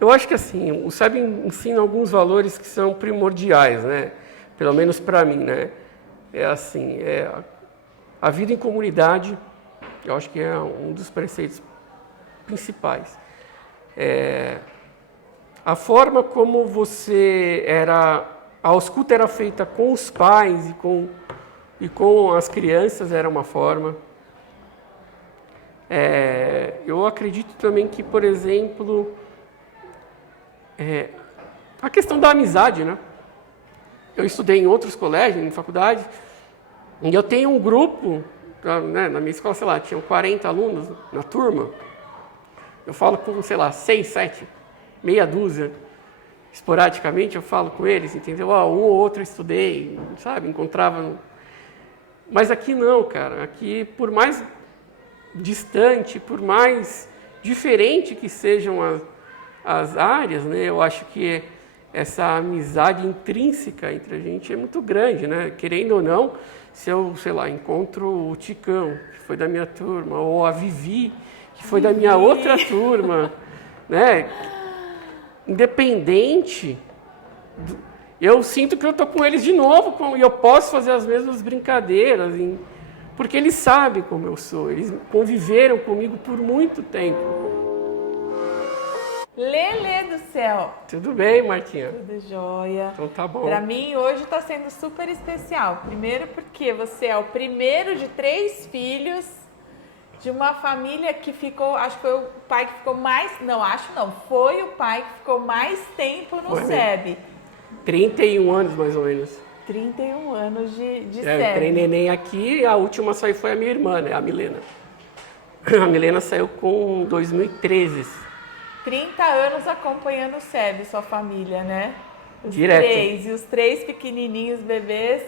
Eu acho que assim, o SEB ensina alguns valores que são primordiais, né? Pelo menos para mim, né? É assim, a vida em comunidade, eu acho que é um dos preceitos principais. A forma como a escuta era feita com os pais e com as crianças era uma forma. Eu acredito também que, por exemplo, a questão da amizade, né? Eu estudei em outros colégios, em faculdade, e eu tenho um grupo, né, na minha escola, sei lá, tinham 40 alunos na turma. Eu falo com, sei lá, 6, 7, meia dúzia. Esporadicamente eu falo com eles, entendeu? Um ou outro eu estudei, sabe? Encontrava. Mas aqui não, cara. Aqui, por mais distante, por mais diferente que sejam as áreas, né? Eu acho que essa amizade intrínseca entre a gente é muito grande, né? Querendo ou não, se eu, sei lá, encontro o Ticão, que foi da minha turma, ou a Vivi, que foi da minha outra turma, né? Independente, eu sinto que eu estou com eles de novo e eu posso fazer as mesmas brincadeiras, porque eles sabem como eu sou, eles conviveram comigo por muito tempo. Lelê do céu! Tudo bem, Martinha? Tudo jóia. Então tá bom. Pra mim, hoje está sendo super especial. Primeiro porque você é o primeiro de 3 filhos de uma família que ficou, acho que foi o pai que ficou mais, foi o pai que ficou mais tempo no SEB. 31 anos, mais ou menos. 31 anos de SEB. Eu entrei neném aqui e a última saiu foi a minha irmã, né, a Milena. A Milena saiu com 2013. 30 anos acompanhando o SEB, sua família, né? Direto. Os 3 pequenininhos bebês.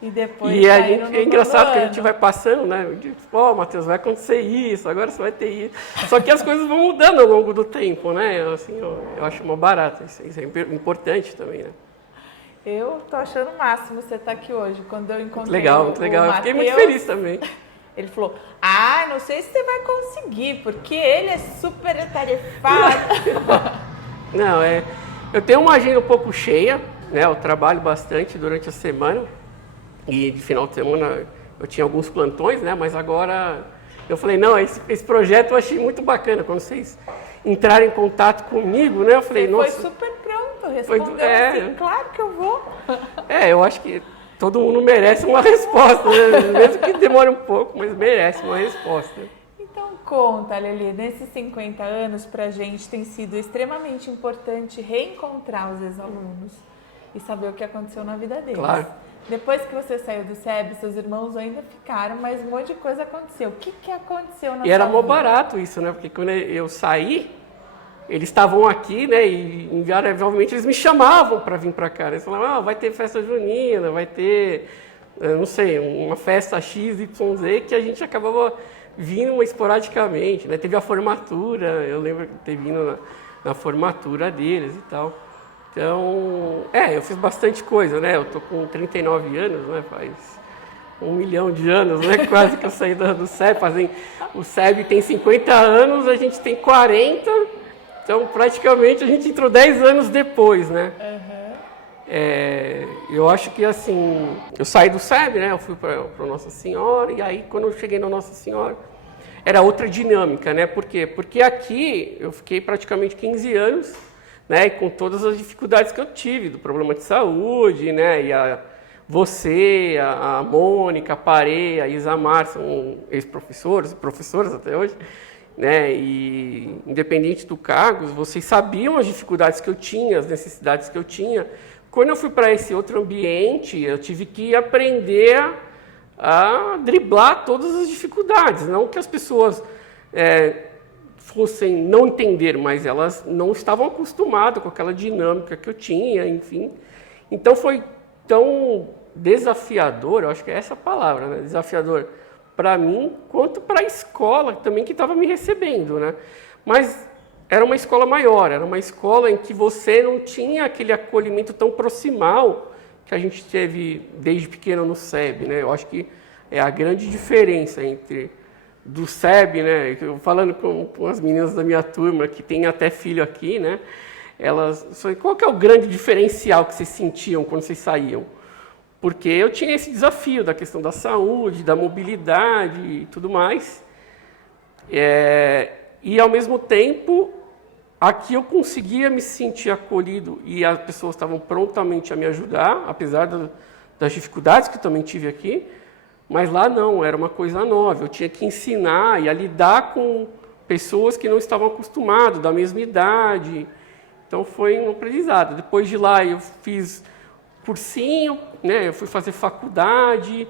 E depois é engraçado que a gente vai passando, né? Eu digo, Matheus, vai acontecer isso, agora você vai ter isso. Só que as coisas vão mudando ao longo do tempo, né? Assim, eu acho uma barata, isso é importante também, né? Eu tô achando o máximo você estar aqui hoje. Quando eu encontrei muito legal. Eu fiquei muito feliz também. Ele falou, não sei se você vai conseguir, porque ele é super atarefado. Não, eu tenho uma agenda um pouco cheia, né? Eu trabalho bastante durante a semana. E de final de semana eu tinha alguns plantões, né? Mas agora eu falei, não, esse projeto eu achei muito bacana. Quando vocês entraram em contato comigo, né? Eu falei, nossa... Foi super pronto, respondeu assim, claro que eu vou. Eu acho que todo mundo merece uma resposta, né? Mesmo que demore um pouco, mas merece uma resposta. Então conta, Lelê, nesses 50 anos pra gente tem sido extremamente importante reencontrar os ex-alunos e saber o que aconteceu na vida deles. Claro. Depois que você saiu do SEB, seus irmãos ainda ficaram, mas um monte de coisa aconteceu. O que aconteceu na sua vida? E era mó barato isso, né? Porque quando eu saí, eles estavam aqui, né? E invariavelmente eles me chamavam para vir para cá. Eles falavam, vai ter festa junina, vai ter, não sei, uma festa XYZ, que a gente acabava vindo esporadicamente, né? Teve a formatura, eu lembro de ter vindo na formatura deles e tal. Então, eu fiz bastante coisa, né? Eu tô com 39 anos, né? Faz 1 milhão de anos, né? Quase que eu saí do SEB. O SEB tem 50 anos, a gente tem 40. Então, praticamente, a gente entrou 10 anos depois, né? Eu acho que, assim, eu saí do SEB, né? Eu fui para Nossa Senhora. E aí, quando eu cheguei na Nossa Senhora, era outra dinâmica, né? Por quê? Porque aqui eu fiquei praticamente 15 anos, né, e com todas as dificuldades que eu tive, do problema de saúde, né, e você, a Mônica, a Parê, a Isamar, são ex-professores, professoras até hoje, né, e independente do cargo, vocês sabiam as dificuldades que eu tinha, as necessidades que eu tinha. Quando eu fui para esse outro ambiente, eu tive que aprender a driblar todas as dificuldades, não que as pessoas fossem não entender, mas elas não estavam acostumadas com aquela dinâmica que eu tinha, enfim. Então foi tão desafiador, eu acho que é essa a palavra, né? Desafiador para mim, quanto para a escola também que estava me recebendo, né? Mas era uma escola maior, era uma escola em que você não tinha aquele acolhimento tão proximal que a gente teve desde pequeno no SEB, né? Eu acho que é a grande diferença entre do SEB, né? Eu falando com as meninas da minha turma, que tem até filho aqui, né? Qual que é o grande diferencial que vocês sentiam quando vocês saíam? Porque eu tinha esse desafio da questão da saúde, da mobilidade e tudo mais. E, ao mesmo tempo, aqui eu conseguia me sentir acolhido e as pessoas estavam prontamente a me ajudar, apesar das dificuldades que eu também tive aqui. Mas lá não, era uma coisa nova. Eu tinha que ensinar e a lidar com pessoas que não estavam acostumadas, da mesma idade. Então, foi um aprendizado. Depois de lá, eu fiz cursinho, né? Eu fui fazer faculdade,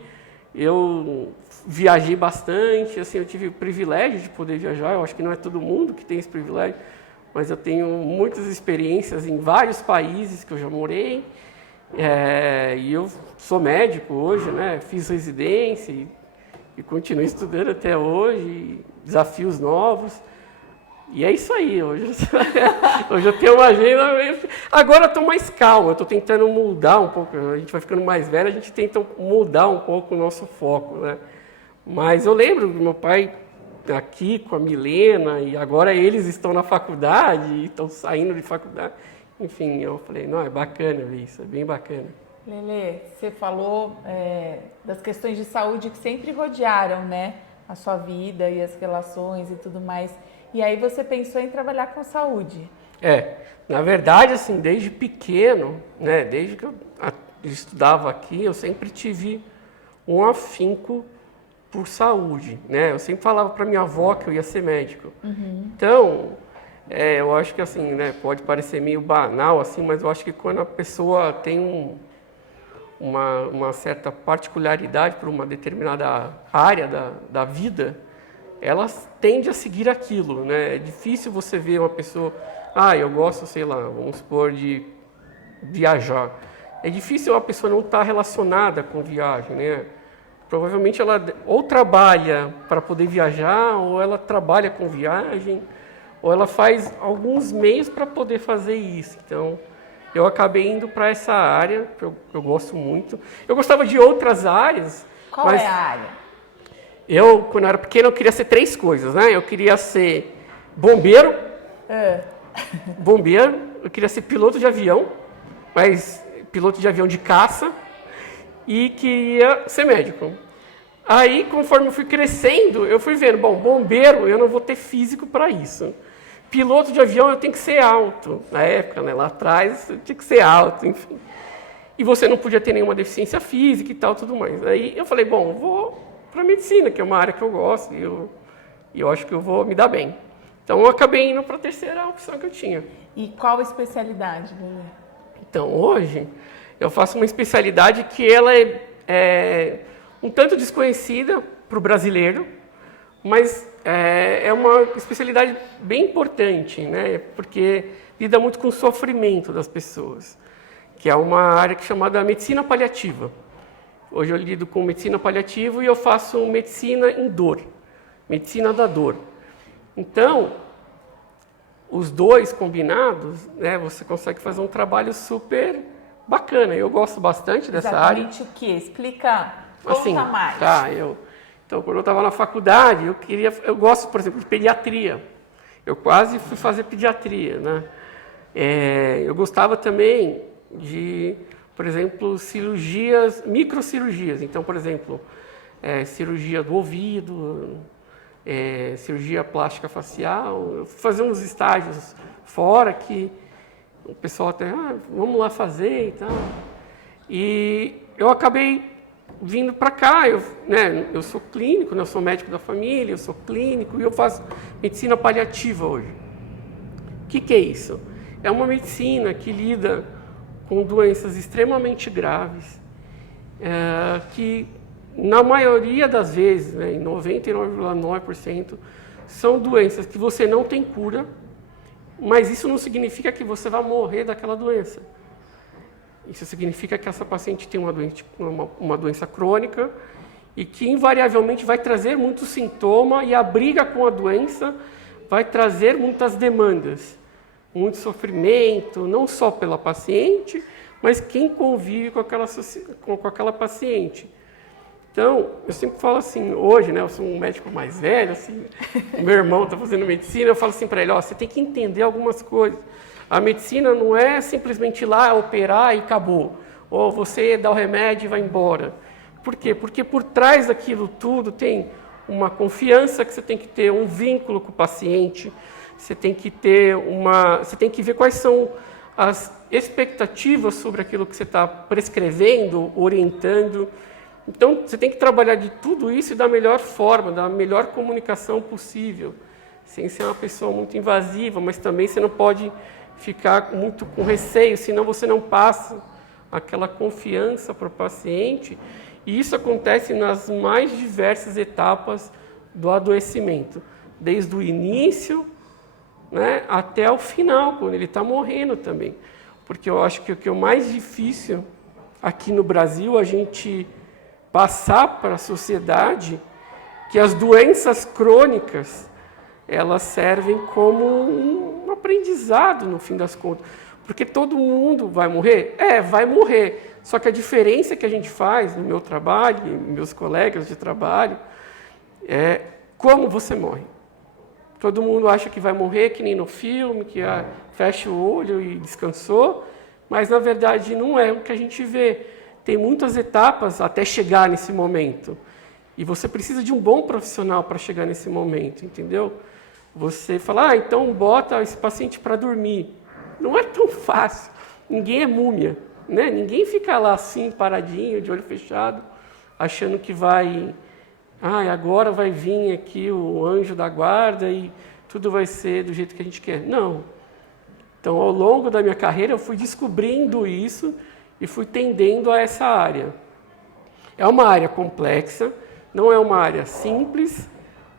eu viajei bastante, assim, eu tive o privilégio de poder viajar, eu acho que não é todo mundo que tem esse privilégio, mas eu tenho muitas experiências em vários países que eu já morei, e eu sou médico hoje, né? Fiz residência e continuo estudando até hoje, desafios novos. E é isso aí, hoje eu tenho uma agenda. Agora eu estou mais calmo, eu estou tentando mudar um pouco. A gente vai ficando mais velho, a gente tenta mudar um pouco o nosso foco, né? Mas eu lembro do meu pai aqui com a Milena, e agora eles estão na faculdade, e estão saindo de faculdade. Enfim, eu falei, não, é bacana ver isso, é bem bacana. Lelê, você falou das questões de saúde que sempre rodearam, né, a sua vida e as relações e tudo mais. E aí você pensou em trabalhar com saúde? Na verdade, assim, desde pequeno, né, desde que eu estudava aqui, eu sempre tive um afinco por saúde, né? Eu sempre falava para minha avó que eu ia ser médico. Uhum. Então, eu acho que assim, né, pode parecer meio banal, assim, mas eu acho que quando a pessoa tem uma certa particularidade por uma determinada área da vida, ela tende a seguir aquilo, né? É difícil você ver uma pessoa, eu gosto, sei lá, vamos supor, de viajar. É difícil a pessoa não estar relacionada com viagem, né? Provavelmente ela ou trabalha para poder viajar, ou ela trabalha com viagem, ou ela faz alguns meios para poder fazer isso. Então, eu acabei indo para essa área, que eu gosto muito. Eu gostava de outras áreas. Qual é a área? Quando eu era pequeno, eu queria ser 3 coisas, né? Eu queria ser bombeiro, eu queria ser piloto de avião, mas piloto de avião de caça, e queria ser médico. Aí, conforme eu fui crescendo, eu fui vendo, bombeiro, eu não vou ter físico para isso. Piloto de avião, eu tenho que ser alto. Na época, né, lá atrás, eu tinha que ser alto, enfim. E você não podia ter nenhuma deficiência física e tal, tudo mais. Aí eu falei, vou para medicina, que é uma área que eu gosto, e eu acho que eu vou me dar bem. Então, eu acabei indo para a terceira opção que eu tinha. E qual especialidade, Lelê? Então, hoje, eu faço uma especialidade que ela é um tanto desconhecida para o brasileiro, mas é uma especialidade bem importante, né? Porque lida muito com o sofrimento das pessoas, que é uma área chamada medicina paliativa. Hoje eu lido com medicina paliativa e eu faço medicina em dor, medicina da dor. Então, os dois combinados, né, você consegue fazer um trabalho super bacana. Eu gosto bastante dessa área. Exatamente o que? Explica, conta mais. Então, quando eu estava na faculdade, eu gosto, por exemplo, de pediatria. Eu quase fui fazer pediatria, né? Eu gostava também de, por exemplo, microcirurgias. Então, por exemplo, cirurgia do ouvido, cirurgia plástica facial. Eu fui fazer uns estágios fora que o pessoal até, vamos lá fazer e tal. E eu acabei vindo para cá, eu sou clínico, né, eu sou médico da família, eu sou clínico e eu faço medicina paliativa hoje. O que é isso? É uma medicina que lida com doenças extremamente graves, que na maioria das vezes, né, em 99,9%, são doenças que você não tem cura, mas isso não significa que você vai morrer daquela doença. Isso significa que essa paciente tem uma doença crônica e que invariavelmente vai trazer muito sintoma, e a briga com a doença vai trazer muitas demandas, muito sofrimento, não só pela paciente, mas quem convive com aquela paciente. Então, eu sempre falo assim, hoje, né, eu sou um médico mais velho, assim, o meu irmão está fazendo medicina, eu falo assim para ele, ó, você tem que entender algumas coisas. A medicina não é simplesmente ir lá, operar e acabou. Ou você dá o remédio e vai embora. Por quê? Porque por trás daquilo tudo tem uma confiança que você tem que ter, um vínculo com o paciente, você tem que ver quais são as expectativas sobre aquilo que você está prescrevendo, orientando. Então, você tem que trabalhar de tudo isso da melhor forma, da melhor comunicação possível, sem ser uma pessoa muito invasiva, mas também você não pode ficar muito com receio, senão você não passa aquela confiança para o paciente. E isso acontece nas mais diversas etapas do adoecimento, desde o início, né, até o final, quando ele está morrendo também. Porque eu acho que o que é o mais difícil aqui no Brasil, a gente passar para a sociedade que as doenças crônicas, elas servem como um aprendizado, no fim das contas. Porque todo mundo vai morrer? Vai morrer. Só que a diferença que a gente faz no meu trabalho, meus colegas de trabalho, é como você morre. Todo mundo acha que vai morrer, que nem no filme, que fecha o olho e descansou, mas na verdade não é o que a gente vê. Tem muitas etapas até chegar nesse momento. E você precisa de um bom profissional para chegar nesse momento, entendeu? Você fala, então bota esse paciente para dormir. Não é tão fácil. Ninguém é múmia, né? Ninguém fica lá assim, paradinho, de olho fechado, achando que agora vai vir aqui o anjo da guarda e tudo vai ser do jeito que a gente quer. Não. Então, ao longo da minha carreira, eu fui descobrindo isso e fui tendendo a essa área. É uma área complexa, não é uma área simples,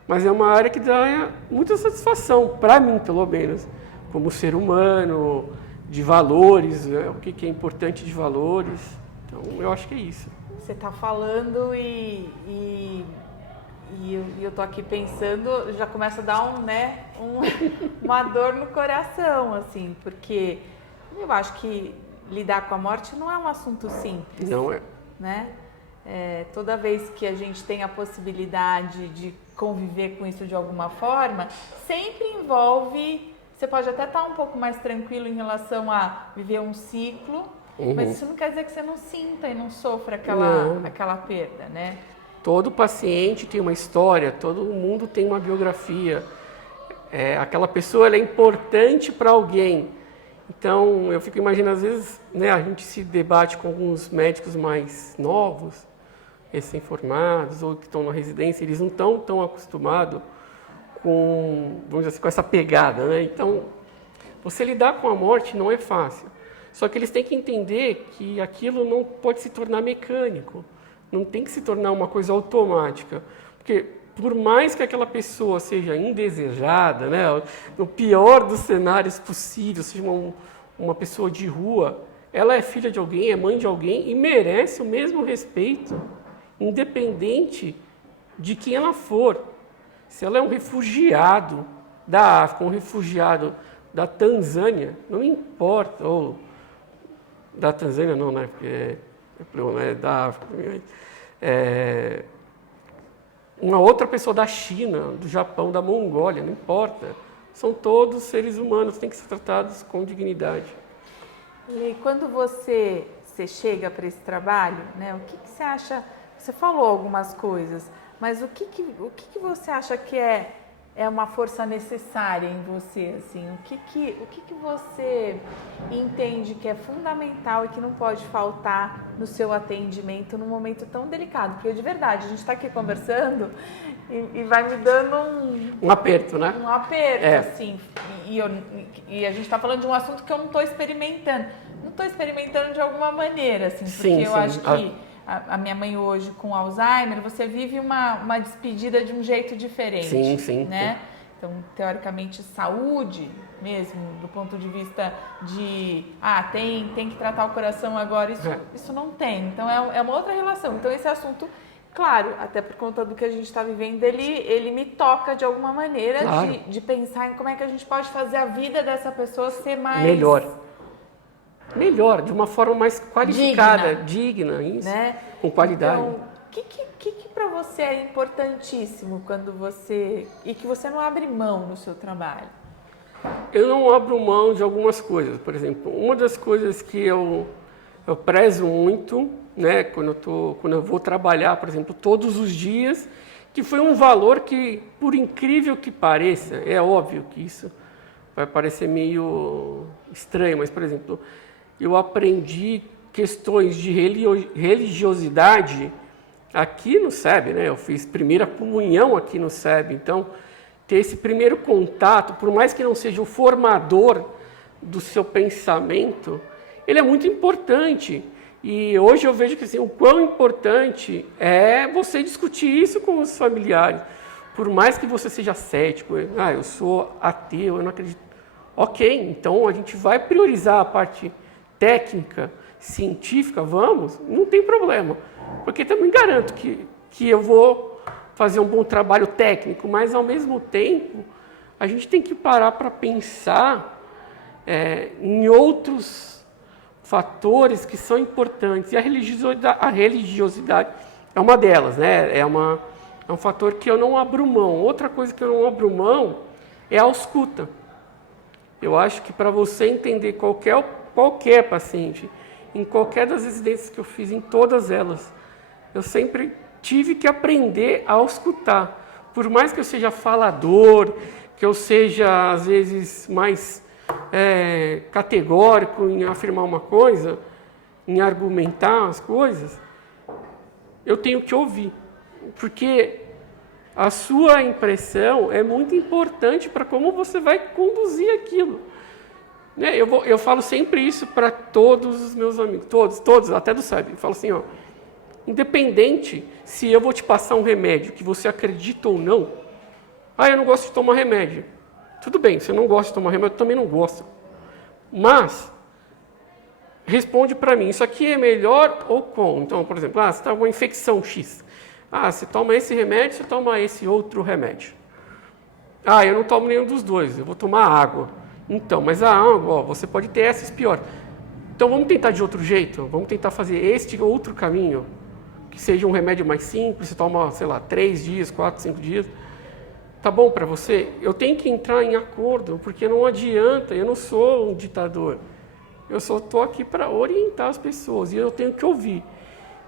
mas é uma área que dá muita satisfação, para mim, pelo menos, como ser humano, de valores, o que é importante de valores. Então, eu acho que é isso. Você está falando e eu estou aqui pensando, já começa a dar uma dor no coração, assim, porque eu acho que lidar com a morte não é um assunto simples. Não é. Né? Toda vez que a gente tem a possibilidade de conviver com isso de alguma forma, sempre envolve... Você pode até estar um pouco mais tranquilo em relação a viver um ciclo, mas isso não quer dizer que você não sinta e não sofra aquela perda, né? Todo paciente tem uma história, todo mundo tem uma biografia. Aquela pessoa ela é importante para alguém. Então, eu fico imaginando, às vezes, né, a gente se debate com alguns médicos mais novos, recém-formados, ou que estão na residência, eles não estão tão acostumados com, vamos dizer assim, com essa pegada, né? Então, você lidar com a morte não é fácil. Só que eles têm que entender que aquilo não pode se tornar mecânico, não tem que se tornar uma coisa automática. Porque, por mais que aquela pessoa seja indesejada, né, no pior dos cenários possíveis, seja uma pessoa de rua, ela é filha de alguém, é mãe de alguém e merece o mesmo respeito, independente de quem ela for. Se ela é um refugiado da África, um refugiado da Tanzânia, não importa, ou da Tanzânia não, né, porque é da África, uma outra pessoa da China, do Japão, da Mongólia, não importa. São todos seres humanos, têm que ser tratados com dignidade. E quando você chega para esse trabalho, né, o que você acha? Você falou algumas coisas, mas o que você acha que é uma força necessária em você? Assim? O que você entende que é fundamental e que não pode faltar no seu atendimento num momento tão delicado? Porque, de verdade, a gente está aqui conversando e vai me dando um aperto, né? Um aperto, assim. E a gente está falando de um assunto que eu não estou experimentando. Não estou experimentando de alguma maneira, assim, porque eu acho que a minha mãe hoje com Alzheimer, você vive uma despedida de um jeito diferente. Sim. Né? Então, teoricamente, saúde mesmo, do ponto de vista de tem que tratar o coração agora, isso não tem. Então, é uma outra relação. Então, esse assunto, claro, até por conta do que a gente está vivendo, ele me toca de alguma maneira, claro, de pensar em como é que a gente pode fazer a vida dessa pessoa ser mais... Melhor, de uma forma mais qualificada, digna isso, né? Com qualidade. Então, que para você é importantíssimo quando e que você não abre mão no seu trabalho? Eu não abro mão de algumas coisas. Por exemplo, uma das coisas que eu prezo muito, né, quando eu vou trabalhar, por exemplo, todos os dias, que foi um valor que, por incrível que pareça, é óbvio que isso vai parecer meio estranho, mas, por exemplo, eu aprendi questões de religiosidade aqui no SEB, né? Eu fiz primeira comunhão aqui no SEB, então ter esse primeiro contato, por mais que não seja o formador do seu pensamento, ele é muito importante. E hoje eu vejo que assim, o quão importante é você discutir isso com os familiares. Por mais que você seja cético, eu sou ateu, eu não acredito. Ok, então a gente vai priorizar a parte técnica, científica, vamos, não tem problema. Porque também garanto que eu vou fazer um bom trabalho técnico, mas ao mesmo tempo a gente tem que parar para pensar em outros fatores que são importantes. E a religiosidade é uma delas, né? É um fator que eu não abro mão. Outra coisa que eu não abro mão é a ausculta. Eu acho que para você entender qualquer paciente, em qualquer das residências que eu fiz, em todas elas, eu sempre tive que aprender a auscultar. Por mais que eu seja falador, que eu seja, às vezes, mais categórico em afirmar uma coisa, em argumentar as coisas, eu tenho que ouvir. Porque a sua impressão é muito importante para como você vai conduzir aquilo. Né? Eu falo sempre isso para todos os meus amigos, todos, até do SEB. Eu falo assim, ó, independente se eu vou te passar um remédio que você acredita ou não, eu não gosto de tomar remédio. Tudo bem, você não gosta de tomar remédio, eu também não gosto. Mas, responde para mim, isso aqui é melhor ou como? Então, por exemplo, você está com uma infecção X. Você toma esse remédio, você toma esse outro remédio. Eu não tomo nenhum dos dois, eu vou tomar água. Então, mas a água, você pode ter essas pior. Então, vamos tentar de outro jeito? Vamos tentar fazer este outro caminho? Que seja um remédio mais simples, você toma, 3 dias, 4, 5 dias. Tá bom para você? Eu tenho que entrar em acordo, porque não adianta, eu não sou um ditador. Eu só estou aqui para orientar as pessoas e eu tenho que ouvir.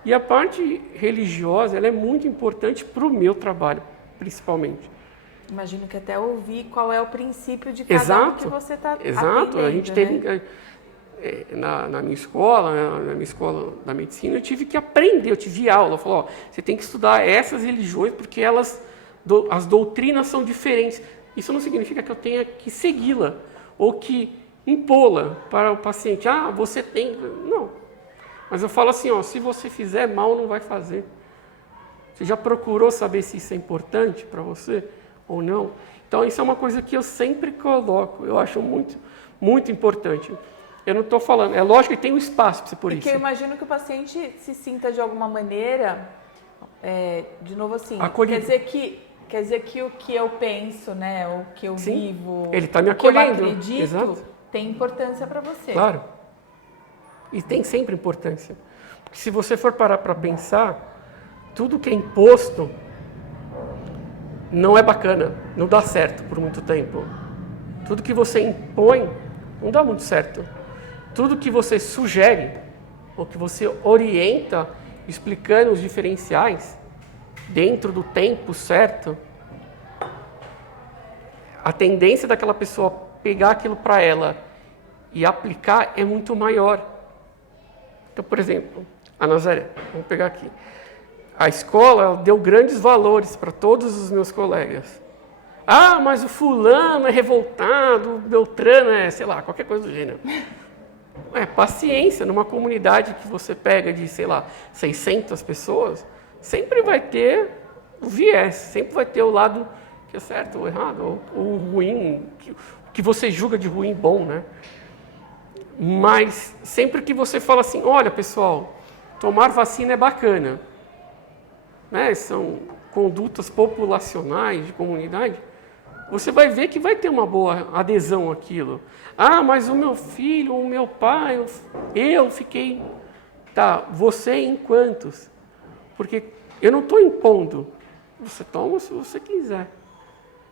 E a parte religiosa, ela é muito importante para o meu trabalho, principalmente. Imagino que até ouvir qual é o princípio de cada um que você está atendendo. Exato, a gente teve... Na minha escola da medicina, eu tive que aprender, eu tive aula. Falou, você tem que estudar essas religiões porque as doutrinas são diferentes. Isso não significa que eu tenha que segui-la ou que impô-la para o paciente. Você tem... Não. Mas eu falo assim, se você fizer mal, não vai fazer. Você já procurou saber se isso é importante para você ou não? Então, isso é uma coisa que eu sempre coloco. Eu acho muito, muito importante. Eu não estou falando... É lógico que tem um espaço para você por isso. Porque eu imagino que o paciente se sinta de alguma maneira, de novo assim, acolhido. Quer dizer que o que eu penso, né, o que eu vivo, ele está me acolhendo. O que eu acredito, exato, tem importância para você. Claro. E tem sempre importância. Porque se você for parar para pensar, tudo que é imposto não é bacana, não dá certo por muito tempo. Tudo que você impõe não dá muito certo. Tudo que você sugere, ou que você orienta, explicando os diferenciais, dentro do tempo certo, a tendência daquela pessoa pegar aquilo para ela e aplicar é muito maior. Então, por exemplo, a Nazaré, vamos pegar aqui. A escola deu grandes valores para todos os meus colegas. Mas o fulano é revoltado, o Beltrano é, qualquer coisa do gênero. Paciência, numa comunidade que você pega de, 600 pessoas, sempre vai ter o viés, sempre vai ter o lado que é certo ou errado, ou o ruim, que você julga de ruim bom, né? Mas sempre que você fala assim, olha pessoal, tomar vacina é bacana, né? São condutas populacionais de comunidade, você vai ver que vai ter uma boa adesão àquilo. Mas o meu filho, o meu pai, eu fiquei... Tá, você em quantos? Porque eu não estou impondo. Você toma se você quiser.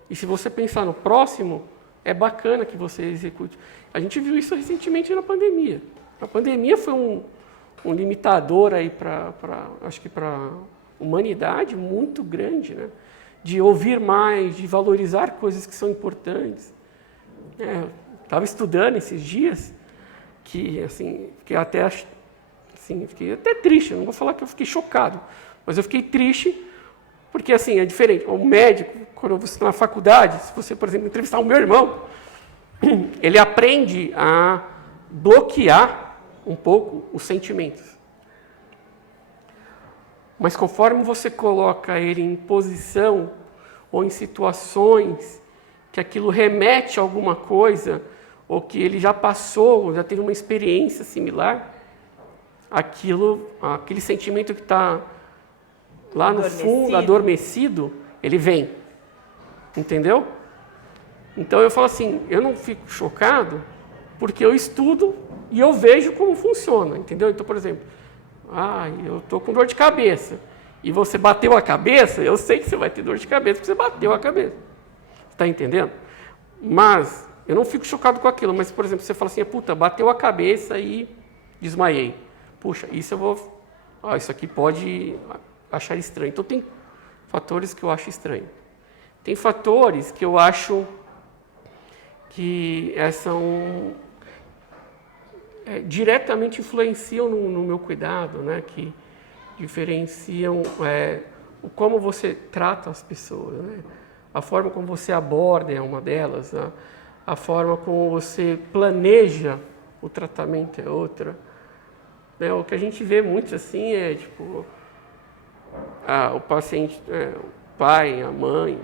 E se você pensar no próximo, é bacana que você execute. A gente viu isso recentemente na pandemia. A pandemia foi um limitador aí acho que para a humanidade muito grande, né? De ouvir mais, de valorizar coisas que são importantes. Estava estudando esses dias que, assim, fiquei até triste. Não vou falar que eu fiquei chocado, mas eu fiquei triste porque, assim, é diferente. O médico, quando você está na faculdade, se você, por exemplo, entrevistar o meu irmão, ele aprende a bloquear um pouco os sentimentos. Mas conforme você coloca ele em posição ou em situações que aquilo remete a alguma coisa, ou que ele já passou, já teve uma experiência similar, aquele sentimento que está lá no fundo, adormecido, ele vem. Entendeu? Então eu falo assim, eu não fico chocado porque eu estudo e eu vejo como funciona, entendeu? Então, por exemplo, eu estou com dor de cabeça e você bateu a cabeça, eu sei que você vai ter dor de cabeça porque você bateu a cabeça. Está entendendo? Mas eu não fico chocado com aquilo, mas, por exemplo, você fala assim, puta, bateu a cabeça e desmaiei. Puxa, isso eu vou... isso aqui pode achar estranho. Então, tem fatores que eu acho estranho. Tem fatores que eu acho que diretamente influenciam no meu cuidado, né? Que diferenciam como você trata as pessoas, né? A forma como você aborda é uma delas, né? A forma como você planeja o tratamento é outra. Né? O que a gente vê muito assim é tipo o paciente, o pai, a mãe,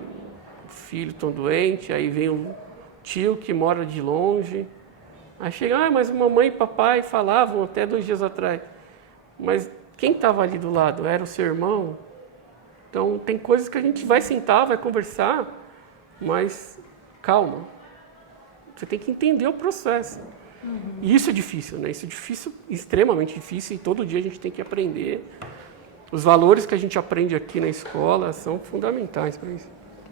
o filho estão doentes, aí vem o tio que mora de longe, aí chega, mas mamãe e papai falavam até 2 dias atrás, mas quem estava ali do lado? Era o seu irmão? Então tem coisas que a gente vai sentar, vai conversar, mas calma, você tem que entender o processo. E isso é difícil, né? Isso é difícil, extremamente difícil, e todo dia a gente tem que aprender. Os valores que a gente aprende aqui na escola são fundamentais para isso.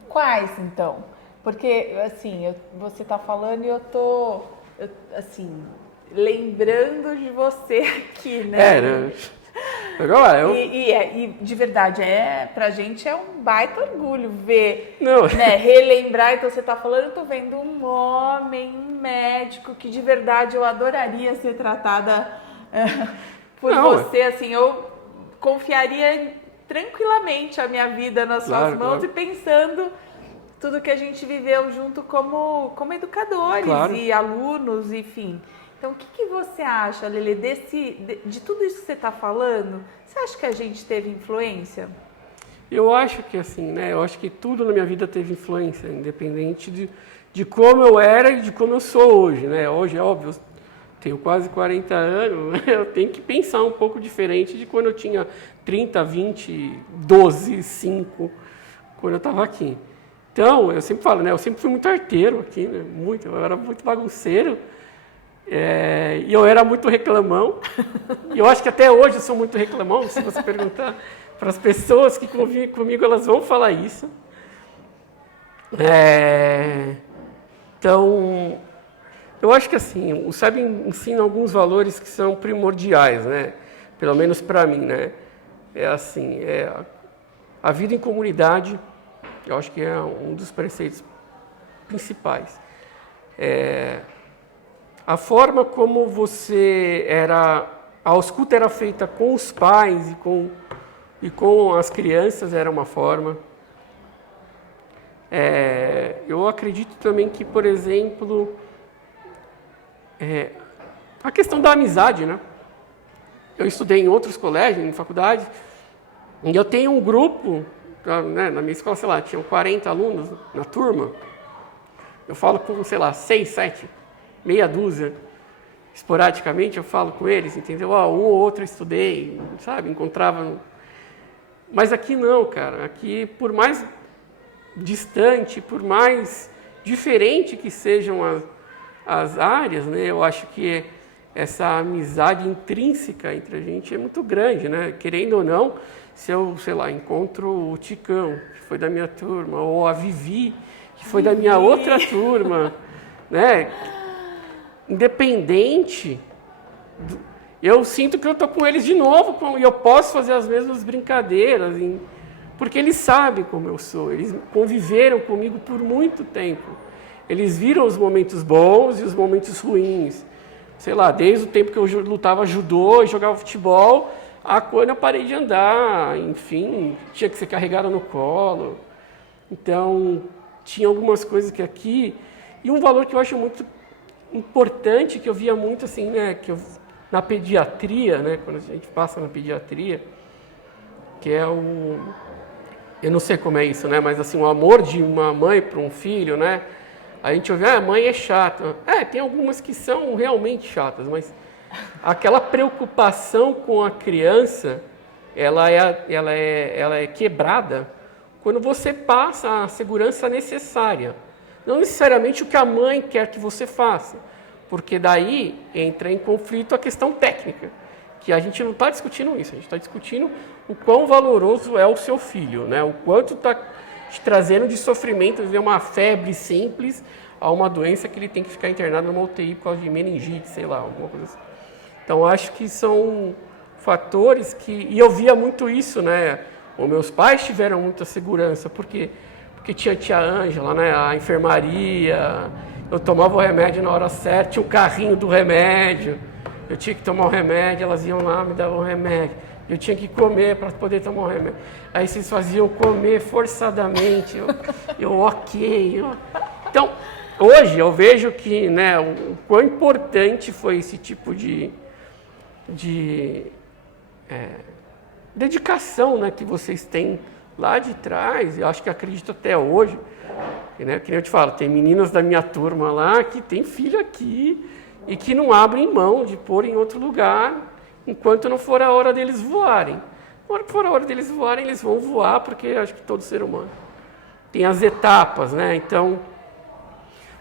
Quais, então? Porque, assim, você está falando e eu tô, assim, lembrando de você aqui, né? Né? Agora, E de verdade, pra gente é um baita orgulho ver, Não. Né, relembrar. Então você está falando, eu tô vendo um homem, um médico, que de verdade eu adoraria ser tratada por você, assim, eu confiaria tranquilamente a minha vida nas suas mãos, e pensando tudo que a gente viveu junto como educadores e alunos, enfim. Então, o que você acha, Lelê, de tudo isso que você está falando? Você acha que a gente teve influência? Eu acho que assim, né? Eu acho que tudo na minha vida teve influência, independente de como eu era e de como eu sou hoje, né? Hoje, é óbvio, eu tenho quase 40 anos, né? Eu tenho que pensar um pouco diferente de quando eu tinha 30, 20, 12, 5, quando eu estava aqui. Então, eu sempre falo, né? Eu sempre fui muito arteiro aqui, né? Eu era muito bagunceiro. E eu era muito reclamão, e eu acho que até hoje eu sou muito reclamão. Se você perguntar para as pessoas que convivem comigo, elas vão falar isso. Então, eu acho que assim, o SEB ensina alguns valores que são primordiais, né? Pelo menos para mim, né? A vida em comunidade, eu acho que é um dos preceitos principais. A forma como a escuta era feita com os pais e com as crianças era uma forma. Eu acredito também que, por exemplo, a questão da amizade, né? Eu estudei em outros colégios, em faculdade, e eu tenho um grupo, né, na minha escola, sei lá, tinham 40 alunos na turma. Eu falo com, sei lá, 6, 7, meia dúzia, esporadicamente eu falo com eles, entendeu? Um ou outro eu estudei, sabe? Encontrava. Mas aqui não, cara. Aqui, por mais distante, por mais diferente que sejam as áreas, né? Eu acho que essa amizade intrínseca entre a gente é muito grande, né? Querendo ou não, se eu, sei lá, encontro o Ticão, que foi da minha turma, ou a Vivi, que foi da minha outra turma, né? Independente, eu sinto que eu estou com eles de novo e eu posso fazer as mesmas brincadeiras, porque eles sabem como eu sou, eles conviveram comigo por muito tempo. Eles viram os momentos bons e os momentos ruins. Sei lá, desde o tempo que eu lutava judô e jogava futebol, a quando eu parei de andar, enfim, tinha que ser carregada no colo. Então, tinha algumas coisas que aqui... E um valor que eu acho muito importante, que eu via muito assim, né, na pediatria, né, quando a gente passa na pediatria, que é o... Eu não sei como é isso, né, mas assim, o amor de uma mãe para um filho, né, a gente ouve, a mãe é chata. Tem algumas que são realmente chatas, mas aquela preocupação com a criança, ela é quebrada quando você passa a segurança necessária. Não necessariamente o que a mãe quer que você faça, porque daí entra em conflito a questão técnica, que a gente não está discutindo isso, a gente está discutindo o quão valoroso é o seu filho, né? O quanto está te trazendo de sofrimento, de uma febre simples a uma doença que ele tem que ficar internado numa UTI por causa de meningite, sei lá, alguma coisa assim. Então, acho que são fatores que... E eu via muito isso, né? Os meus pais tiveram muita segurança, porque tinha a tia Ângela, né? A enfermaria, eu tomava o remédio na hora certa, tinha o carrinho do remédio, eu tinha que tomar o remédio, elas iam lá, me davam o remédio. Eu tinha que comer para poder tomar o remédio. Aí vocês faziam comer forçadamente. Então, hoje eu vejo que, né, o quão importante foi esse tipo de dedicação, né, que vocês têm lá de trás. Eu acho que acredito até hoje. Né, que nem eu te falo, tem meninas da minha turma lá que tem filho aqui e que não abrem mão de pôr em outro lugar enquanto não for a hora deles voarem. Na hora que for a hora deles voarem, eles vão voar, porque acho que todo ser humano tem as etapas, né? Então,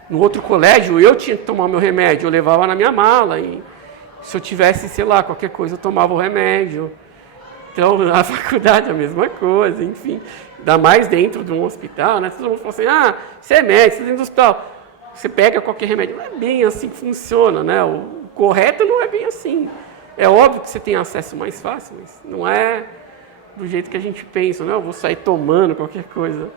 no outro colégio, eu tinha que tomar meu remédio, eu levava na minha mala, e se eu tivesse, sei lá, qualquer coisa, eu tomava o remédio. Então, na faculdade, a mesma coisa, enfim. Ainda mais dentro de um hospital, né? Todo mundo fala assim, você é médico, você é dentro do hospital, você pega qualquer remédio. Não é bem assim que funciona, né? O correto não é bem assim. É óbvio que você tem acesso mais fácil, mas não é do jeito que a gente pensa, não, eu vou sair tomando qualquer coisa.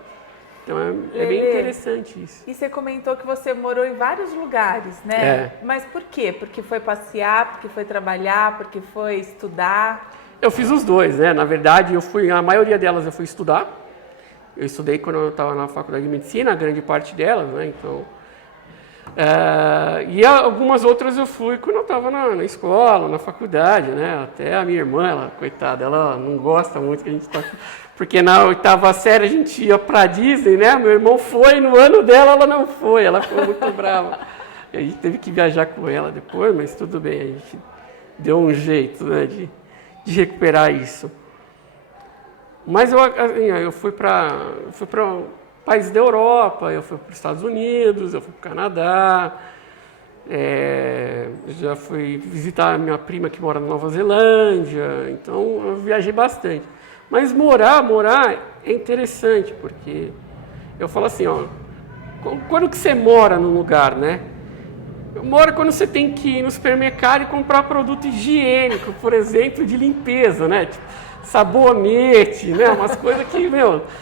Então é bem interessante isso. E você comentou que você morou em vários lugares, né? Mas por quê? Porque foi passear, porque foi trabalhar, porque foi estudar? Eu fiz os dois, né? Na verdade, a maioria delas eu fui estudar. Eu estudei quando eu estava na faculdade de medicina, a grande parte delas, né? Então... e algumas outras eu fui quando eu estava na escola, na faculdade, né? Até a minha irmã, ela, coitada, ela não gosta muito que a gente toque, porque na 8ª série a gente ia para Disney, né? Meu irmão foi, no ano dela ela não foi, ela ficou muito brava. E a gente teve que viajar com ela depois, mas tudo bem, a gente deu um jeito, né, de recuperar isso. Mas eu fui para países da Europa, eu fui para os Estados Unidos, eu fui para o Canadá, já fui visitar a minha prima que mora na Nova Zelândia, então eu viajei bastante. Mas morar é interessante, porque eu falo assim, quando que você mora num lugar, né? Mora quando você tem que ir no supermercado e comprar produto higiênico, por exemplo, de limpeza, né? Tipo, sabonete, né? Umas coisas que,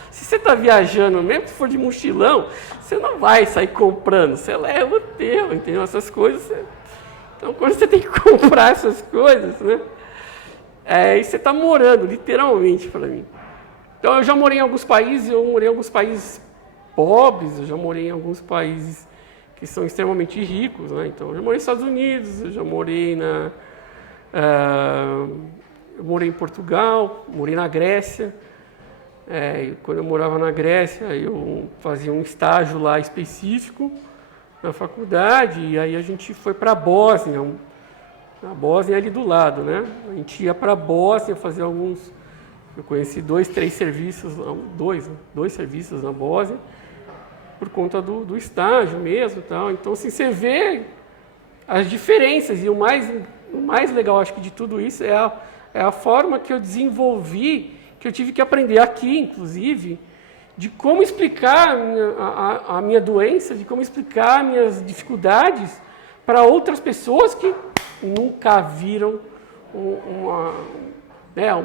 se você está viajando, mesmo se for de mochilão, você não vai sair comprando, você leva o teu, entendeu? Essas coisas. Então, quando você tem que comprar essas coisas, né? E você está morando, literalmente, para mim. Então, eu já morei em alguns países, pobres, eu já morei em alguns países que são extremamente ricos, né? Então, eu já morei nos Estados Unidos, eu já morei eu morei em Portugal, morei na Grécia. Quando eu morava na Grécia, eu fazia um estágio lá específico na faculdade, e aí a gente foi para a Bósnia. A Bósnia é ali do lado, né? A gente ia para a Bósnia fazer alguns... Eu conheci dois serviços na Bósnia, por conta do estágio mesmo e tal. Então, assim, você vê as diferenças. E o mais legal, acho que, de tudo isso é a forma que eu desenvolvi, que eu tive que aprender aqui, inclusive, de como explicar a minha doença, de como explicar minhas dificuldades para outras pessoas que nunca viram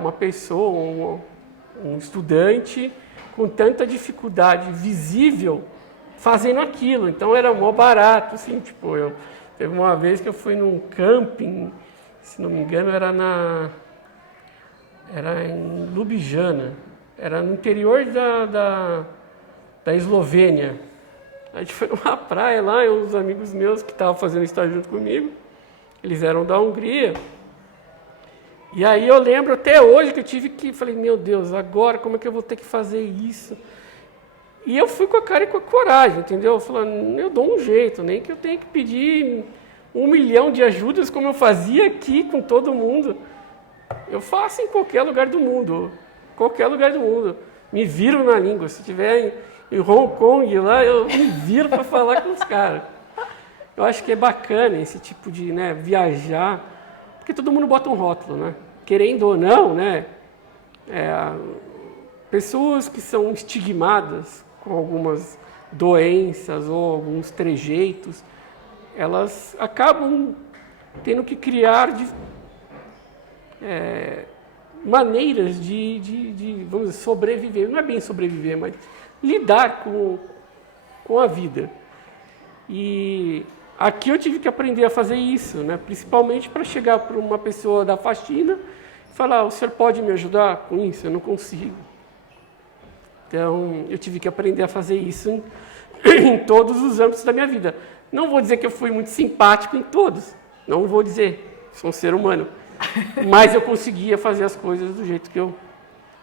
uma pessoa, um estudante com tanta dificuldade visível fazendo aquilo. Então era mó barato, assim, tipo, teve uma vez que eu fui num camping, se não me engano, era em Ljubljana, era no interior da Eslovênia. A gente foi numa praia lá, e uns amigos meus que estavam fazendo estágio junto comigo, eles eram da Hungria. E aí eu lembro até hoje que eu falei, meu Deus, agora como é que eu vou ter que fazer isso? E eu fui com a cara e com a coragem, entendeu? Falando, eu dou um jeito, nem que eu tenha que pedir 1 milhão de ajudas como eu fazia aqui com todo mundo. Eu faço em qualquer lugar do mundo, Me viro na língua, se tiver em Hong Kong lá, eu me viro para falar com os caras. Eu acho que é bacana esse tipo de viajar, porque todo mundo bota um rótulo, né? Querendo ou não, né? Pessoas que são estigmadas com algumas doenças ou alguns trejeitos, elas acabam tendo que criar maneiras de vamos dizer, sobreviver. Não é bem sobreviver, mas lidar com a vida. E aqui eu tive que aprender a fazer isso, né? Principalmente para chegar para uma pessoa da faxina e falar, o senhor pode me ajudar com isso? Eu não consigo. Então, eu tive que aprender a fazer isso em todos os âmbitos da minha vida. Não vou dizer que eu fui muito simpático em todos, não vou dizer, sou um ser humano. Mas eu conseguia fazer as coisas do jeito que eu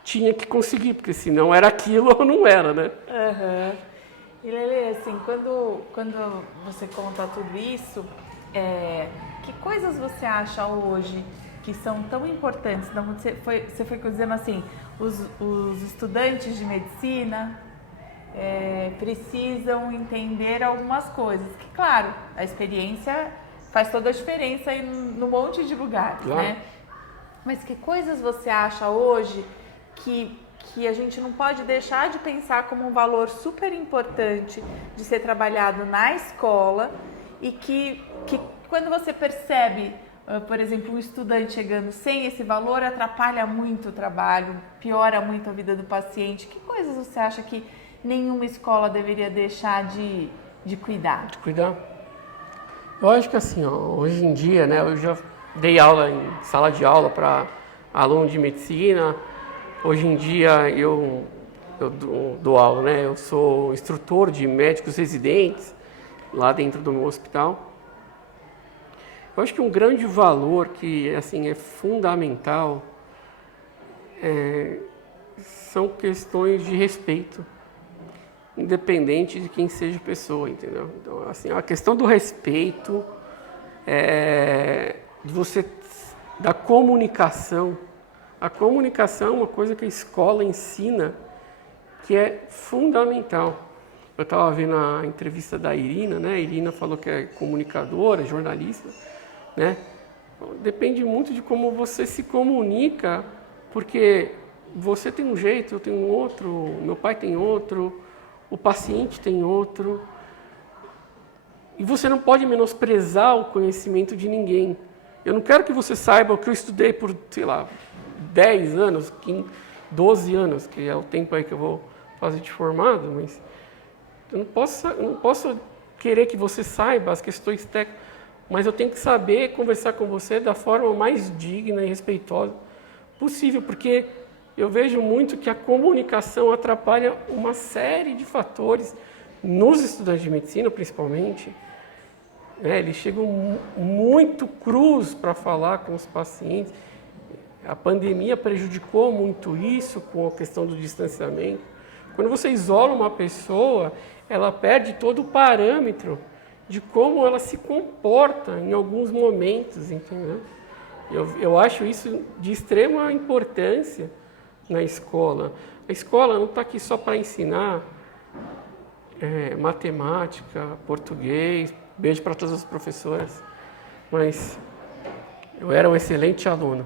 tinha que conseguir, porque senão era aquilo ou não era, né? Uhum. E Lelê, assim, quando você conta tudo isso, que coisas você acha hoje que são tão importantes? Então, você foi dizendo assim, os estudantes de medicina precisam entender algumas coisas. Que, claro, a experiência faz toda a diferença aí num monte de lugares, claro, né? Mas que coisas você acha hoje que a gente não pode deixar de pensar como um valor super importante de ser trabalhado na escola e que quando você percebe, por exemplo, um estudante chegando sem esse valor, atrapalha muito o trabalho, piora muito a vida do paciente. Que coisas você acha que nenhuma escola deveria deixar de cuidar? De cuidar? Eu acho que assim, hoje em dia, né, eu já dei aula em sala de aula para aluno de medicina. Hoje em dia eu dou aula, né? Eu sou instrutor de médicos residentes lá dentro do meu hospital. Eu acho que um grande valor que assim, é fundamental são questões de respeito, independente de quem seja a pessoa, entendeu? Então, assim, a questão do respeito, da comunicação. A comunicação é uma coisa que a escola ensina que é fundamental. Eu estava vendo a entrevista da Irina, né? A Irina falou que é comunicadora, jornalista, né? Depende muito de como você se comunica, porque você tem um jeito, eu tenho outro, meu pai tem outro, o paciente tem outro. E você não pode menosprezar o conhecimento de ninguém. Eu não quero que você saiba o que eu estudei por, 10 anos, 12 anos, que é o tempo aí que eu vou fazer de formado, mas eu não posso querer que você saiba as questões técnicas, mas eu tenho que saber conversar com você da forma mais digna e respeitosa possível, porque eu vejo muito que a comunicação atrapalha uma série de fatores, nos estudantes de medicina principalmente. Eles chegam muito crus para falar com os pacientes. A pandemia prejudicou muito isso com a questão do distanciamento. Quando você isola uma pessoa, ela perde todo o parâmetro de como ela se comporta em alguns momentos, entendeu? Eu acho isso de extrema importância na escola. A escola não está aqui só para ensinar matemática, português, beijo para todas as professoras. mas eu era um excelente aluno.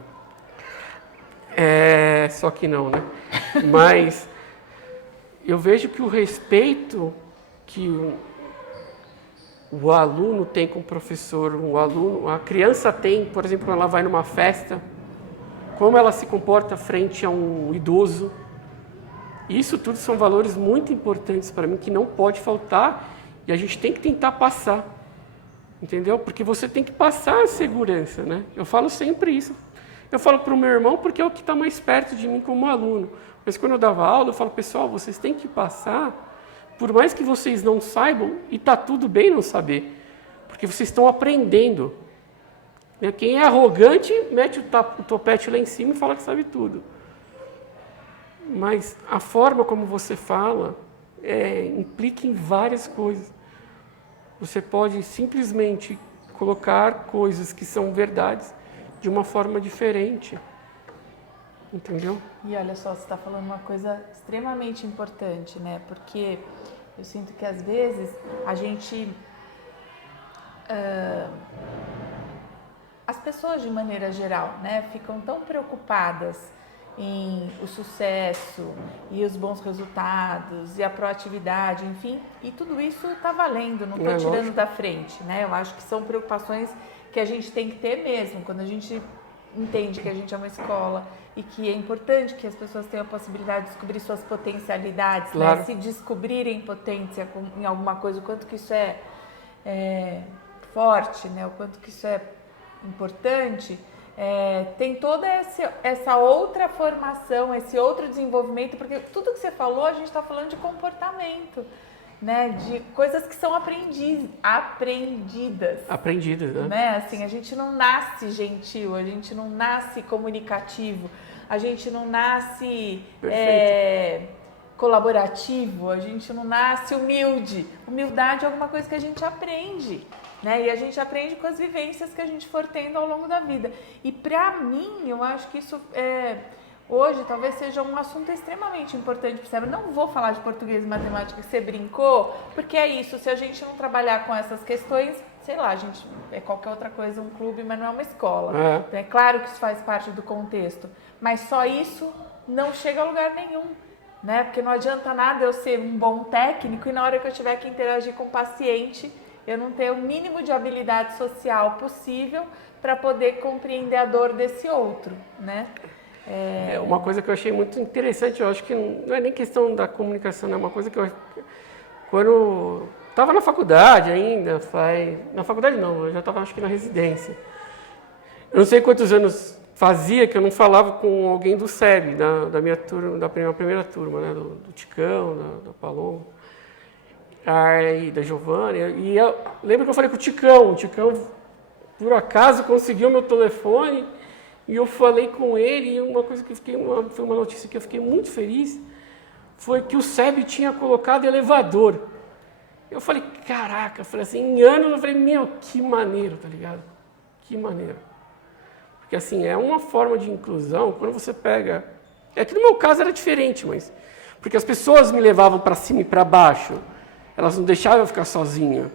Só que não, né? Mas eu vejo que o respeito que o aluno tem com o professor, a criança tem, por exemplo, quando ela vai numa festa, como ela se comporta frente a um idoso. Isso tudo são valores muito importantes para mim, que não pode faltar e a gente tem que tentar passar, entendeu? Porque você tem que passar a segurança, né? Eu falo sempre isso. Eu falo para o meu irmão porque é o que está mais perto de mim como aluno. Mas quando eu dava aula, eu falo, pessoal, vocês têm que passar, por mais que vocês não saibam, e está tudo bem não saber, porque vocês estão aprendendo. Quem é arrogante, mete o topete lá em cima e fala que sabe tudo. Mas a forma como você fala implica em várias coisas. Você pode simplesmente colocar coisas que são verdades de uma forma diferente. Entendeu? E olha só, você está falando uma coisa extremamente importante, né? Porque eu sinto que às vezes a gente... as pessoas de maneira geral, né, ficam tão preocupadas em o sucesso e os bons resultados e a proatividade, enfim, e tudo isso está valendo, não estou tirando lógico. da frente, né? Eu acho que são preocupações que a gente tem que ter mesmo, quando a gente entende que a gente é uma escola e que é importante que as pessoas tenham a possibilidade de descobrir suas potencialidades, Claro. né? Se descobrirem potência em alguma coisa, o quanto que isso é forte, né? O quanto que isso é importante. Tem toda essa outra formação, esse outro desenvolvimento, porque tudo que você falou, a gente está falando de comportamento, né? De coisas que são aprendidas. Aprendidas, né? Né? Assim, a gente não nasce gentil, a gente não nasce comunicativo, a gente não nasce colaborativo, a gente não nasce humilde. Humildade é alguma coisa que a gente aprende, né? E a gente aprende com as vivências que a gente for tendo ao longo da vida. E para mim, eu acho que isso hoje talvez seja um assunto extremamente importante para você. Não vou falar de português e matemática que você brincou, porque é isso, se a gente não trabalhar com essas questões, sei lá, a gente é qualquer outra coisa, um clube, mas não é uma escola. Então, é claro que isso faz parte do contexto, mas só isso não chega a lugar nenhum, né? Porque não adianta nada eu ser um bom técnico e na hora que eu tiver que interagir com o paciente, eu não ter o mínimo de habilidade social possível para poder compreender a dor desse outro, né? Uma coisa que eu achei muito interessante, eu acho que não é nem questão da comunicação, é uma coisa que eu... Quando estava na faculdade ainda, na faculdade não, eu já estava acho que na residência. Eu não sei quantos anos fazia que eu não falava com alguém do SEB, da minha turma, da primeira turma, né? Do Ticão, da Paloma, aí da Giovana. E eu lembro que eu falei com o Ticão por acaso conseguiu meu telefone e eu falei com ele, e uma coisa que foi uma notícia que eu fiquei muito feliz, foi que o SEB tinha colocado elevador. Eu falei, caraca, eu falei assim, em anos, eu falei, meu, que maneiro, tá ligado? Que maneiro. Porque assim, é uma forma de inclusão, quando você pega... É que no meu caso era diferente, mas... Porque as pessoas me levavam para cima e para baixo, elas não deixavam eu ficar sozinha.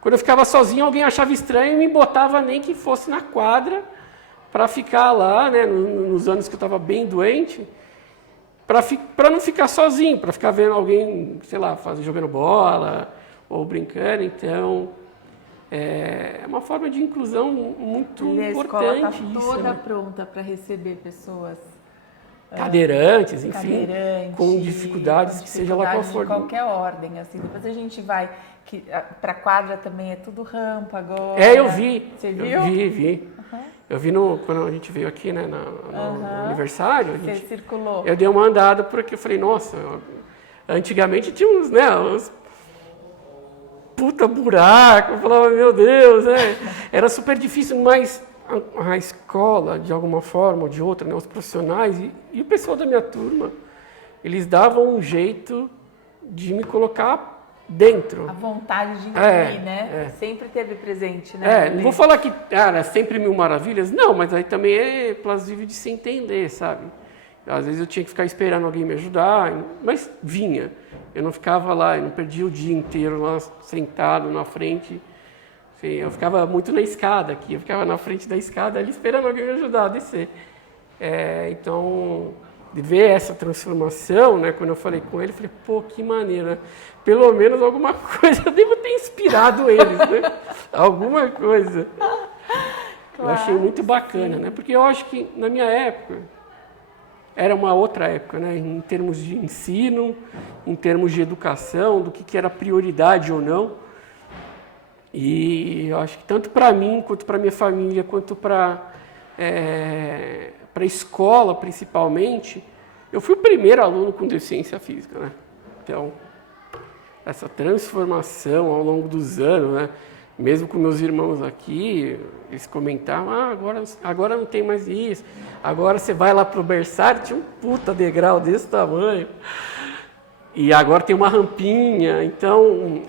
Quando eu ficava sozinho, alguém achava estranho e me botava nem que fosse na quadra para ficar lá, né, nos anos que eu estava bem doente, para não ficar sozinho, para ficar vendo alguém, sei lá, jogando bola ou brincando. Então, é uma forma de inclusão muito importante. A escola está toda né? pronta para receber pessoas cadeirantes, enfim, com dificuldades, que seja lá qual for. De qualquer ordem, assim. Depois a gente vai para a quadra também, é tudo rampa agora. Eu vi. Você viu? Eu vi. Uhum. Eu vi quando a gente veio aqui, né, no aniversário. Você circulou. Eu dei uma andada porque eu falei, nossa, antigamente tinha uns puta buraco. Eu falava, meu Deus, né? Era super difícil, mas a escola, de alguma forma ou de outra, né, os profissionais e o pessoal da minha turma, eles davam um jeito de me colocar dentro. A vontade de incluir, né? Sempre teve presente, né? Não vou falar que era sempre mil maravilhas, não, mas aí também é plausível de se entender, sabe? Às vezes eu tinha que ficar esperando alguém me ajudar, mas vinha. Eu não ficava lá, eu não perdia o dia inteiro lá sentado na frente, Sim, eu ficava muito na escada aqui, eu ficava na frente da escada ali esperando alguém me ajudar a descer. Então, de ver essa transformação, né, quando eu falei com ele, eu falei, pô, que maneiro, né? Pelo menos alguma coisa eu devo ter inspirado eles, né? Alguma coisa. Eu achei muito bacana, né? Porque eu acho que na minha época, era uma outra época, né? Em termos de ensino, em termos de educação, do que era prioridade ou não. E eu acho que tanto para mim, quanto para minha família, quanto para a escola, principalmente, eu fui o primeiro aluno com deficiência física, né? Então, essa transformação ao longo dos anos, né? Mesmo com meus irmãos aqui, eles comentavam, agora não tem mais isso, agora você vai lá pro berçário, tinha um puta degrau desse tamanho, e agora tem uma rampinha. Então,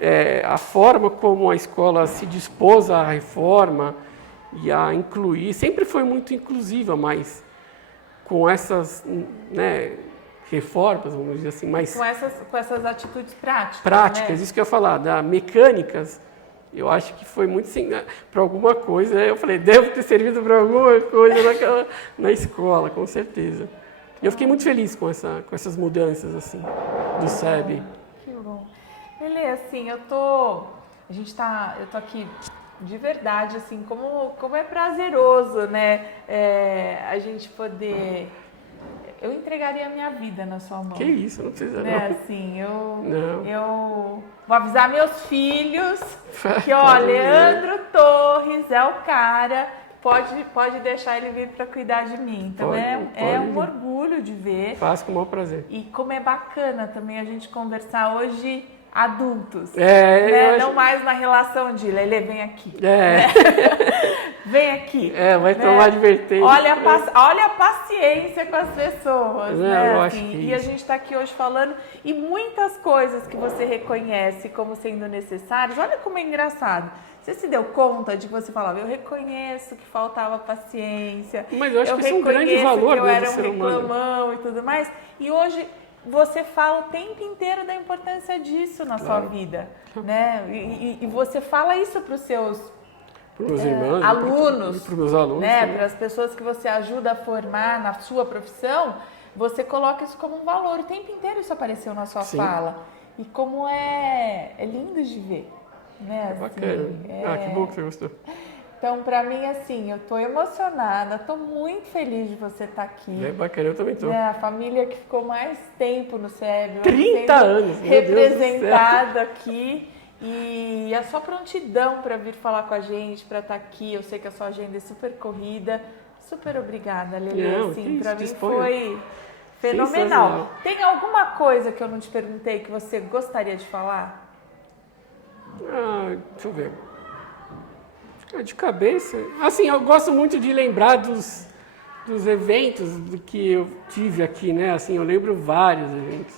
a forma como a escola se dispôs à reforma e a incluir, sempre foi muito inclusiva, mas com essas, né, reformas, vamos dizer assim, mais... Com essas atitudes práticas. Práticas, né? Isso que eu ia falar, mecânicas, eu acho que foi muito sim, para alguma coisa. Eu falei, devo ter servido para alguma coisa na escola, com certeza. E eu fiquei muito feliz com essas mudanças, assim, do SEB. Que bom. Lelê, assim, eu tô aqui de verdade, assim, como é prazeroso, né, a gente poder... Eu entregaria a minha vida na sua mão. Que isso, não precisa né? não. Assim, eu vou avisar meus filhos que, ó, Leandro Torres é o cara, pode deixar ele vir para cuidar de mim. Então é um orgulho de ver. Faço com o maior prazer. E como é bacana também a gente conversar hoje adultos, não mais na relação de Lelê, vem aqui. Vem aqui. Vai tomar advertência. Olha a paciência com as pessoas. Eu acho que e a gente está aqui hoje falando, e muitas coisas que você reconhece como sendo necessárias. Olha como é engraçado. Você se deu conta de que você falava, eu reconheço que faltava paciência. Mas eu acho que isso é um grande valor que eu era um ser humano. reclamão e tudo mais. E hoje você fala o tempo inteiro da importância disso na sua vida, né? E você fala isso para os seus irmãos, alunos, para os meus alunos, né? Para as pessoas que você ajuda a formar na sua profissão, você coloca isso como um valor. O tempo inteiro isso apareceu na sua fala. E como é lindo de ver, né? Assim, bacana. Que bom que você gostou. Então, para mim, assim, eu tô emocionada, tô muito feliz de você estar aqui. É bacana, eu também tô. A família que ficou mais tempo no SEB. 30 anos! Representada aqui. E a sua prontidão para vir falar com a gente, para estar aqui. Eu sei que a sua agenda é super corrida. Super obrigada, Lelê. Assim, para mim foi fenomenal. Tem alguma coisa que eu não te perguntei que você gostaria de falar? Deixa eu ver. De cabeça, assim, eu gosto muito de lembrar dos eventos do que eu tive aqui, né? Assim, eu lembro vários eventos.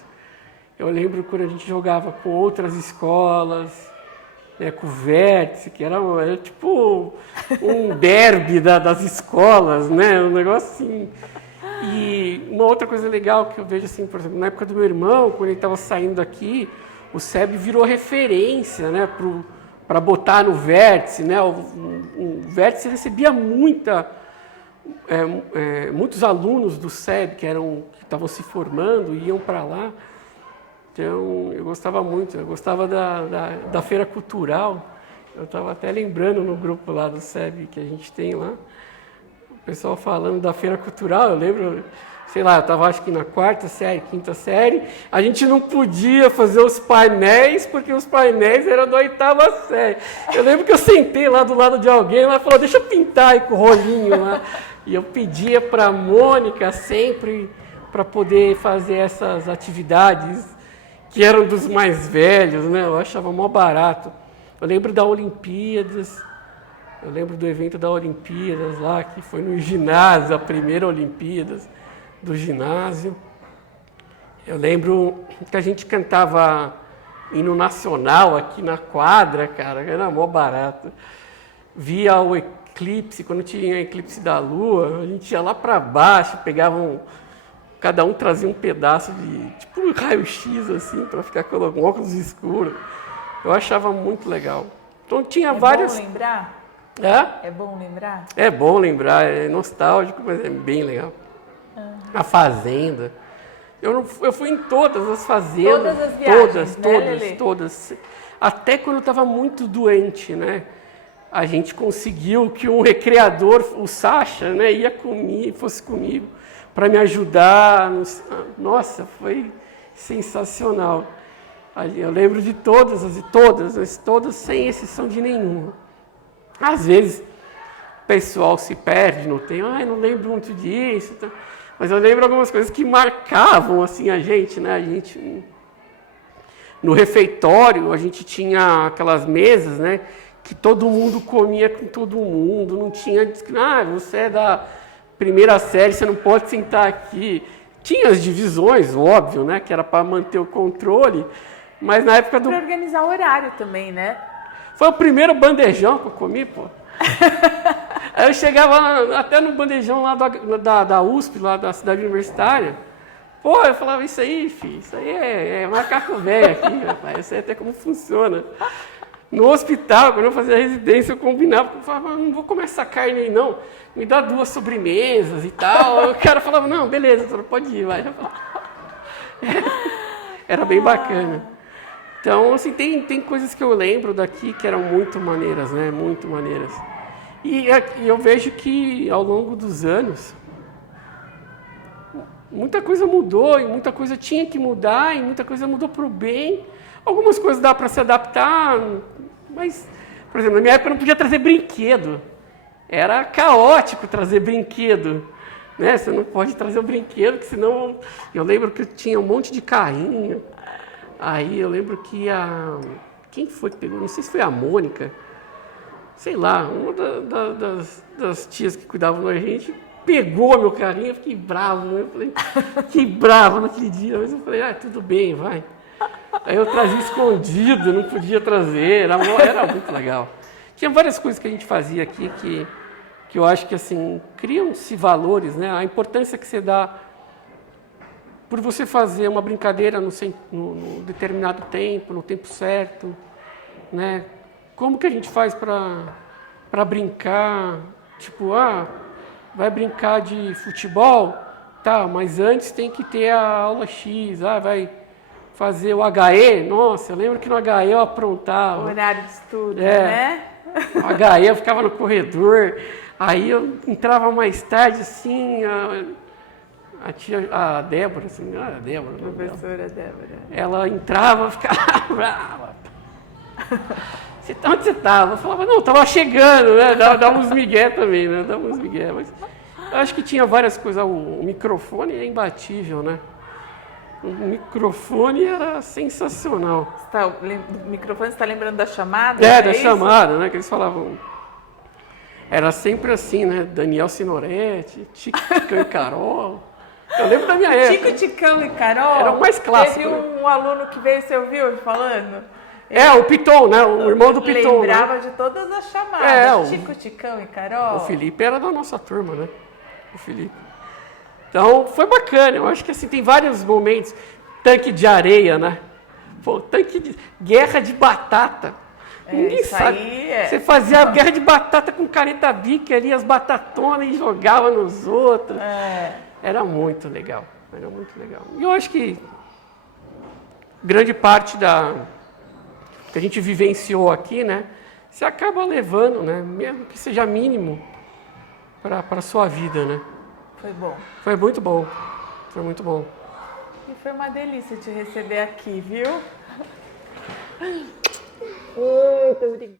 Eu lembro quando a gente jogava com outras escolas, né, com o Vértice, que era tipo um derby das escolas, né? Um negócio assim. E uma outra coisa legal que eu vejo, assim, por exemplo, na época do meu irmão, quando ele estava saindo daqui, o SEB virou referência, né, para botar no Vértice, né? O Vértice recebia muitos alunos do SEB que estavam se formando e iam para lá. Então, eu gostava muito, eu gostava da feira cultural. Eu estava até lembrando no grupo lá do SEB que a gente tem lá, o pessoal falando da feira cultural. Eu lembro, sei lá, eu estava acho que na 4ª série, 5ª série, a gente não podia fazer os painéis, porque os painéis eram da 8ª série. Eu lembro que eu sentei lá do lado de alguém, ela falou, deixa eu pintar aí com o rolinho lá. E eu pedia para a Mônica sempre para poder fazer essas atividades que eram dos mais velhos, né? Eu achava mó barato. Eu lembro da Olimpíadas, eu lembro do evento da Olimpíadas lá, que foi no ginásio, a primeira Olimpíadas do ginásio. Eu lembro que a gente cantava hino nacional aqui na quadra, cara, era mó barato. Via o eclipse, quando tinha eclipse da lua, a gente ia lá para baixo, cada um trazia um pedaço de, tipo um raio-x, assim, para ficar com óculos escuros. Eu achava muito legal. Então tinha É várias... bom lembrar? É? É bom lembrar? É bom lembrar, é nostálgico, mas é bem legal. A fazenda. Eu fui em todas as fazendas. Todas as viagens, todas. Até quando eu estava muito doente, né? A gente conseguiu que um recreador, o Sacha, né, fosse comigo para me ajudar. Nossa, foi sensacional. Eu lembro de todas, sem exceção de nenhuma. Às vezes o pessoal se perde no tempo, não lembro muito disso, tá? Mas eu lembro algumas coisas que marcavam assim a gente, né? No refeitório a gente tinha aquelas mesas, né? Que todo mundo comia com todo mundo, não tinha, você é da primeira série, você não pode sentar aqui. Tinha as divisões, óbvio, né? Que era para manter o controle, mas na época do... Para organizar o horário também, né? Foi o primeiro bandejão que eu comi, pô. Aí eu chegava até no bandejão lá da USP, lá da cidade universitária. Pô, eu falava, isso aí, filho, isso aí é macaco velho aqui, rapaz, eu sei até como funciona. No hospital, quando eu fazia residência, eu combinava, eu falava, não vou comer essa carne aí não, me dá 2 sobremesas e tal. O cara falava, não, beleza, pode ir, vai. Era bem bacana. Então, assim, tem coisas que eu lembro daqui que eram muito maneiras, né? Muito maneiras. E eu vejo que ao longo dos anos, muita coisa mudou e muita coisa tinha que mudar e muita coisa mudou para o bem. Algumas coisas dá para se adaptar, mas, por exemplo, na minha época eu não podia trazer brinquedo. Era caótico trazer brinquedo. Né? Você não pode trazer o brinquedo, porque senão... Eu lembro que eu tinha um monte de carrinho. Aí eu lembro que quem foi que pegou? Não sei se foi a Mônica. Sei lá, uma das tias que cuidavam da gente pegou meu carrinho. Eu fiquei bravo, né? Eu falei, fiquei bravo naquele dia. Mas eu falei, tudo bem, vai. Aí eu trazia escondido, não podia trazer. Era muito legal. Tinha várias coisas que a gente fazia aqui que eu acho que, assim, criam-se valores, né? A importância que você dá por você fazer uma brincadeira no determinado tempo, no tempo certo, né? Como que a gente faz para brincar? Tipo, vai brincar de futebol? Tá, mas antes tem que ter a aula X, vai fazer o HE? Nossa, eu lembro que no HE eu aprontava. Horário de estudo, né? O HE eu ficava no corredor, aí eu entrava mais tarde, assim... A Débora, assim, a Débora. Professora Débora. Ela entrava, ficava brava. Onde você estava? Eu falava, não, estava chegando, né? Dava uns migué também, né? Dava uns migué, mas eu acho que tinha várias coisas. O microfone é imbatível, né? O microfone era sensacional. O microfone, você está lembrando da chamada? Da chamada, né? Que eles falavam. Era sempre assim, né? Daniel Sinoretti, Ticão e Carol. Eu lembro da minha época. Tico, Ticão e Carol. Era o mais clássico. Teve um aluno que veio, você ouviu falando? O Piton, né? O irmão do Piton. Lembrava, né? De todas as chamadas. O Tico, Ticão e Carol. O Felipe era da nossa turma, né? O Felipe. Então, foi bacana. Eu acho que assim, tem vários momentos. Tanque de areia, né? Pô, guerra de batata. Ninguém sabe. Você fazia a guerra de batata com caneta Bic ali, as batatonas e jogava nos outros. Era muito legal. E eu acho que grande parte que a gente vivenciou aqui, né? Você acaba levando, né? Mesmo que seja mínimo, para a sua vida, né? Foi bom. Foi muito bom. E foi uma delícia te receber aqui, viu? Muito obrigada.